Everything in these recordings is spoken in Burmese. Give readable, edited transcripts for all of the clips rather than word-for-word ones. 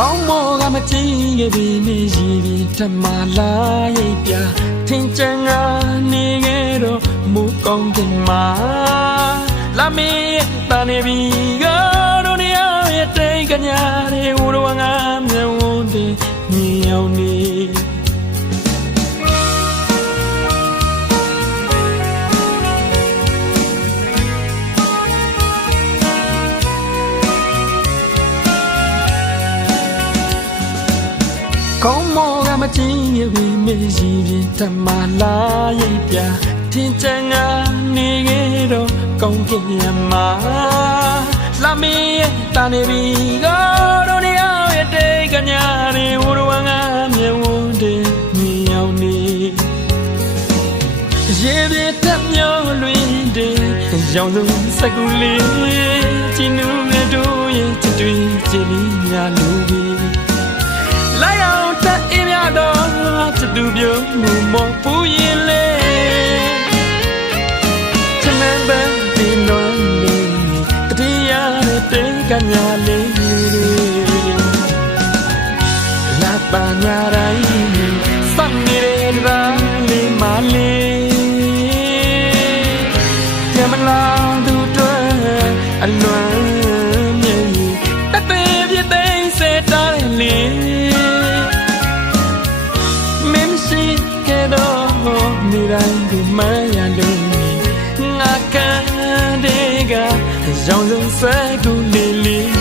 ကောင်းမောကမကြည့်ခဲ့ပြီနေရည်ထမလာရိပ်ပြထင်ချင်ကနေခဲ့တော့မူကောင်းတင်မှာလာမေးတန်နေပြီကတော့နေရဲ့တိတ်ကညာတွေဝရဝငါမျက်ဝန်းတင်မြင်အောင်နေကောင်းမောကမကြည့်ရပြီမေးရည်ထမလာရိပ်ပြထင်ချင်ကနေခဲ့တော့ကောင်းကင်ရမှာလာမေးတန်နေပြီကတော့နေရဲ့တိတ်ကညာတွေဝရဝငါမျက်ဝန်းတင်မြင်အောင်နေရေပြေတက်မျောလွင်တဲ့ရောင်စုံစကူလေးချီနူးငယ်တို့ရဲ့ချစ်တွေ့ချစ်လေးများလို့ပြီလိုက်အောင်တက်အင်းရတော့ချစ်သူပြုံးမှုမောပူရင်လေချမန်ပန်းဒီနွမ်းလေးတတိယတဲ့တေကညာလေးလာပါညာတိုင်းစမ်းနေတဲ့ရာလေးမလေးကြမလာသူတွေအလွန်မြည်တသေးပြသိစေတာလေးနေတိုင်းကိုမရလို့ငါကန်တဲ့ကရောင်စုံစဲကူလေးလေး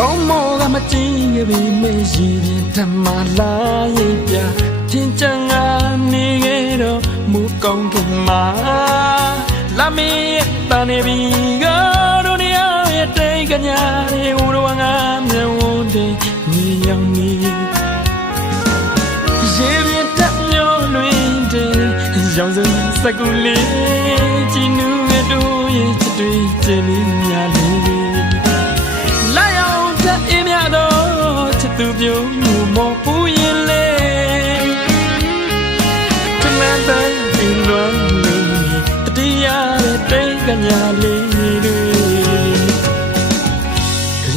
ကောင်းမောကမကြည့်ရပြီမေးရည်ထမလာရိပ်ပြထင်ချင်ကနေခဲ့တော့မူကောင်းကင်မှာလာမေးတန်နေပြီကတော့နေရဲ့တိတ်ကညာတွေဝရဝငါမျက်ဝန်းတင်မြင်အောင်နေရေပြေတက်မျောလွင်တဲ့ရောင်စုံစကူလေးချီနူးငယ်တို့ရဲ့ချစ်တွေ့ချစ်လေးများလို့အင်းရတော့ချစ်သူပြုံးမှုမောပူရင်လေတမန်တန်ဒီနွမ်းလေးတတိယတဲ့တိတ်ကညာလေးတွေ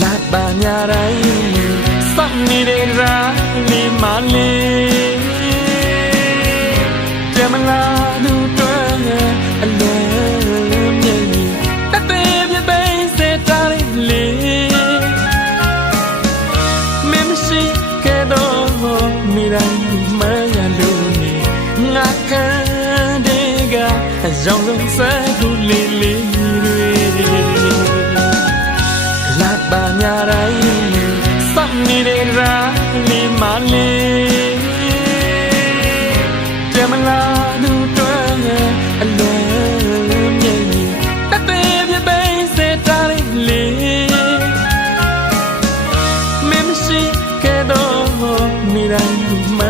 လာပါညာတိုင်းစမ်းနေတဲ့ရာလေးမလေးကြမလာသူတွေအလုံးမြည်တသေးပြသိစေတာလေးနေတိုင်းမရလို့နေငါကန်တဲ့ကရောင်စုံစဲကူလေးလေးတွေလာပါညာတိုင်းစမ်းနေတဲ့ရာလေးမလေးကြမလာသူတွေအလုံးမြည်တသေးပြသိစေတာလေးမင်းမရှိခဲ့တော့နေတိုင်းမ